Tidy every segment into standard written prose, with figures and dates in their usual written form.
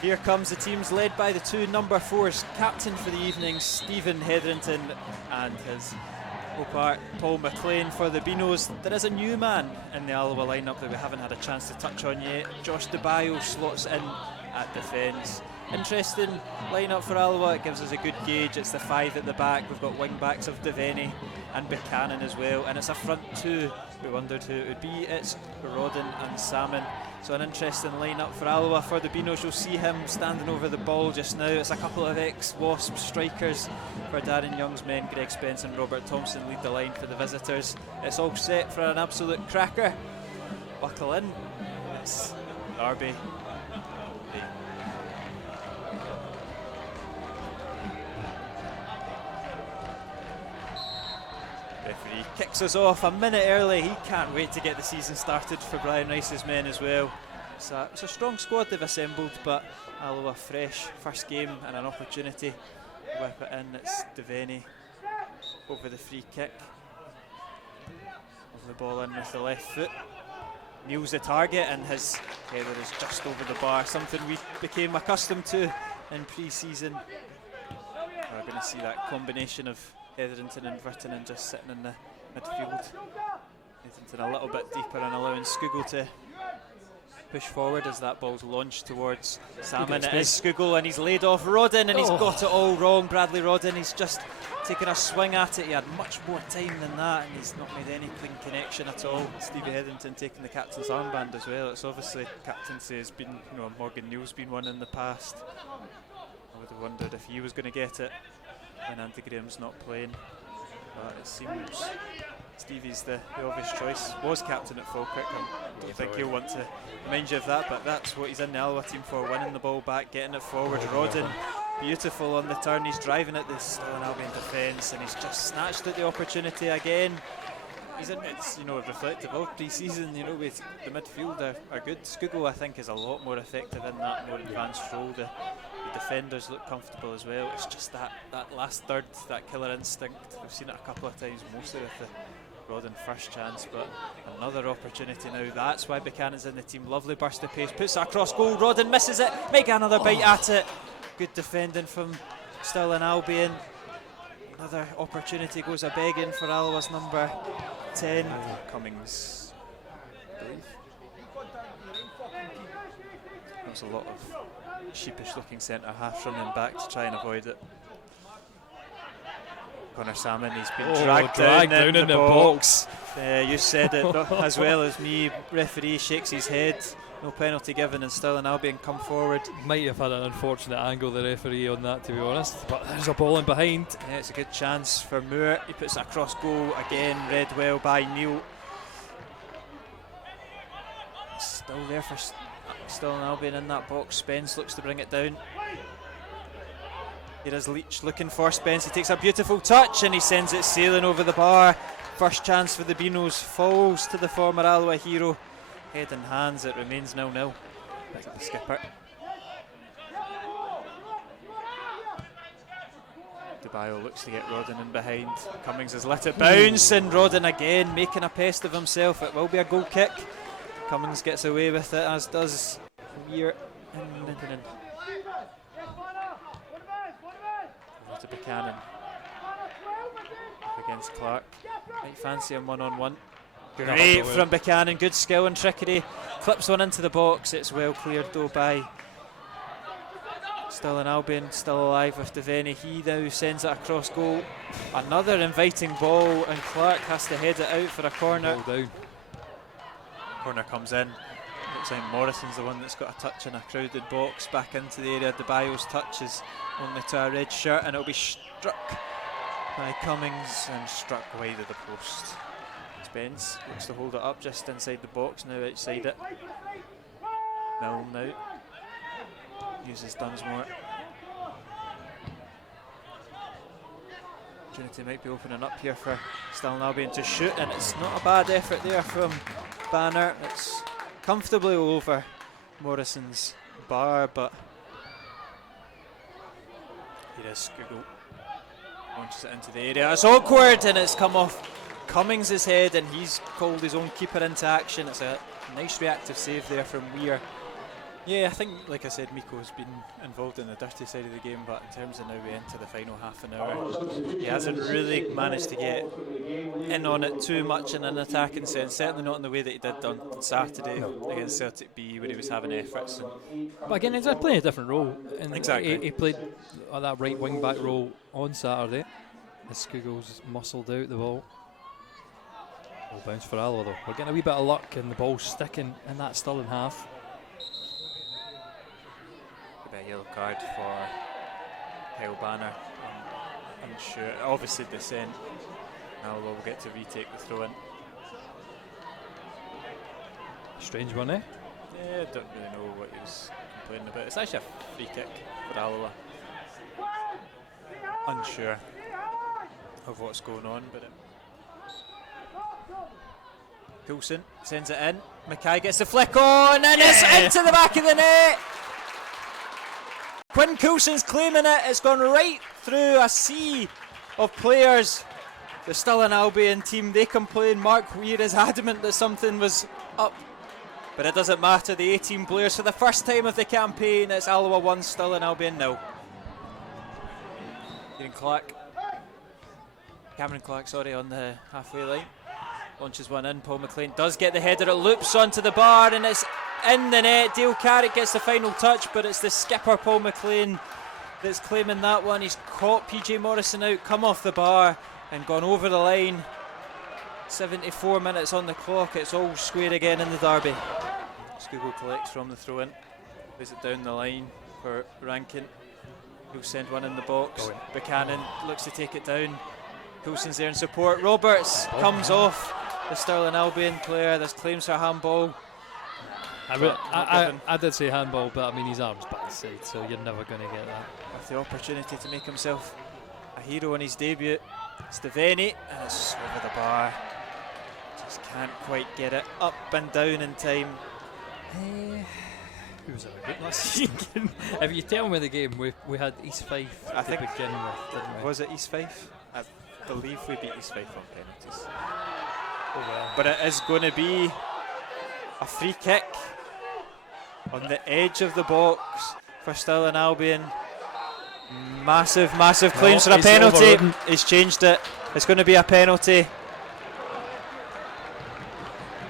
Here comes the teams led by the two number 4s, captain for the evening Stephen Hetherington and his co-part Paul McLean for the Beanos. There is a new man in the Alloa lineup that we haven't had a chance to touch on yet. Josh DeBayo slots in at defence. Interesting lineup for Alloa, it gives us a good gauge. It's the 5 at the back, we've got wing backs of Devaney and Buchanan as well, and it's a front 2. We wondered who it would be. It's Rodden and Salmon. So an interesting lineup for Alloa. For the Beanos, you'll see him standing over the ball just now. It's a couple of ex-Wasp strikers. For Darren Young's men, Greg Spence and Robert Thompson lead the line for the visitors. It's all set for an absolute cracker. Buckle in. It's Derby. Referee kicks us off a minute early. He can't wait to get the season started for Brian Rice's men as well. It's a strong squad they've assembled, but Alloa fresh, first game and an opportunity to whip it in. It's Devaney over the free kick. Over the ball in with the left foot. Kneels the target and his header is just over the bar, something we became accustomed to in pre-season. We're going to see that combination of Hetherington and Virtanen just sitting in the midfield. Hetherington a little bit deeper and allowing Skugel to push forward as that ball's launched towards Salmon. It is Skugel and he's laid off Rodden and he's got it all wrong. Bradley Rodden, he's just taken a swing at it. He had much more time than that and he's not made any clean connection at all. Stevie Hetherington taking the captain's armband as well. It's obviously captaincy has been, Morgan Neal's been one in the past. I would have wondered if he was going to get it when Andy Graham's not playing, but it seems Stevie's the obvious choice. Was captain at Falkirk. I don't think he'll want to remind you of that, but that's what he's in the Alloa team for, winning the ball back, getting it forward. Rodden, beautiful on the turn, he's driving at the Stirling Albion defence and he's just snatched at the opportunity again. It's reflective of pre-season, with the midfield are good. Skugel I think is a lot more effective in that more advanced role. The defenders look comfortable as well. It's just that last third, that killer instinct. We've seen it a couple of times, mostly with the Rodden first chance, but another opportunity now. That's why Buchanan's in the team. Lovely burst of pace, puts it across goal. Rodden misses it, make another bite at it. Good defending from Stirling Albion. Another opportunity goes a begging for Alloa's number 10. Cummings, I believe. There's a lot of sheepish looking centre half running back to try and avoid it. Connor Salmon, he's been dragged down in the box. You said it as well as me. Referee shakes his head. No penalty given and Stirling Albion come forward. Might have had an unfortunate angle, the referee, on that, to be honest, but there's a ball in behind. Yeah, it's a good chance for Moore. He puts it across goal again, read well by Neil. Still there for Stirling Albion in that box. Spence looks to bring it down. Here is Leach looking for Spence. He takes a beautiful touch and he sends it sailing over the bar. First chance for the Beanos falls to the former Alloa hero. Head and hands, it remains 0-0. Back to the skipper. DeBayo looks to get Rodden in behind. Cummings has let it bounce and Rodden again making a pest of himself. It will be a goal kick. Cummings gets away with it, as does Weir and Lindenan. Over to Buchanan. Up against Clark. Might fancy him one-on-one. Great from Buchanan, good skill and trickery. Clips one into the box, it's well cleared though by Stirling Albion, still alive with Devaney. He now sends it across goal. Another inviting ball and Clark has to head it out for a corner. Down. Corner comes in. Looks like Morrison's the one that's got a touch in a crowded box. Back into the area. DeBayo's touch is only to a red shirt and it'll be struck by Cummings and struck wide of the post. Spence looks to hold it up just inside the box, now outside it. Milne now uses Dunsmore. Opportunity might be opening up here for Stirling Albion to shoot, and it's not a bad effort there from Banner. It's comfortably over Morrison's bar, but here is Skugel. Launches it into the area. It's awkward and it's come off Cummings' head and he's called his own keeper into action. It's a nice reactive save there from Weir. Yeah, I think, like I said, Miko's been involved in the dirty side of the game, but in terms of now we enter the final half an hour, he hasn't really managed to get in on it too much in an attacking sense, certainly not in the way that he did on Saturday against Celtic B, where he was having efforts. But again, he's playing a different role. And Exactly. He played that right wing back role on Saturday. As Skugos muscled out the ball. Ball bounce for Alloa though. We're getting a wee bit of luck and the ball's sticking in that Stirling half. A yellow card for Kyle Banner. I'm unsure. Obviously dissent. Alloa will get to retake the throw in. Strange one, eh? Yeah, don't really know what he was complaining about. It's actually a free kick for Alloa. Unsure of what's going on, but Coulson sends it in. Mackay gets the flick on, and it's into the back of the net. Quinn Coulson's claiming it. It's gone right through a sea of players. The Stirling Albion team, they complain. Mark Weir is adamant that something was up, but it doesn't matter. The 18 players, for the first time of the campaign, it's Alloa 1, Stirling Albion 0. Cameron Clark, on the halfway line. Launches one in. Paul McLean does get the header. It loops onto the bar and it's in the net. Dale Carrick gets the final touch, but it's the skipper, Paul McLean, that's claiming that one. He's caught PJ Morrison out, come off the bar and gone over the line. 74 minutes on the clock. It's all square again in the derby. Scugo collects from the throw in. Plays it down the line for Rankin. He'll send one in the box. Buchanan looks to take it down. Coulson's there in support. Roberts comes off the Stirling Albion player. There's claims for handball. I did say handball, but I mean his arm's by his side, so you're never going to get that. With the opportunity to make himself a hero in his debut. Steveni, and it's over the bar. Just can't quite get it up and down in time. Who was it again last season? If you tell me the game, we had East Fife to begin with, didn't we? Was it East Fife? I believe we beat East Fife on penalties. Oh well. But it is going to be a free kick on the edge of the box for Stirling Albion. Massive claims for a penalty. He's changed it. It's going to be a penalty.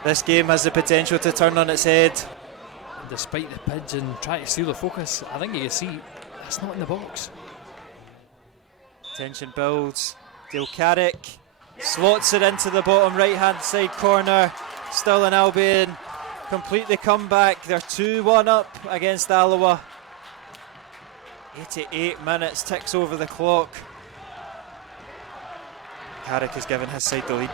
This game has the potential to turn on its head. Despite the pigeon trying to steal the focus, I think you can see it's not in the box. Tension builds. Dale Carrick slots it into the bottom right hand side corner. Stirling Albion complete the comeback. They're 2-1 up against Alloa. 88 minutes ticks over the clock. Carrick has given his side the lead.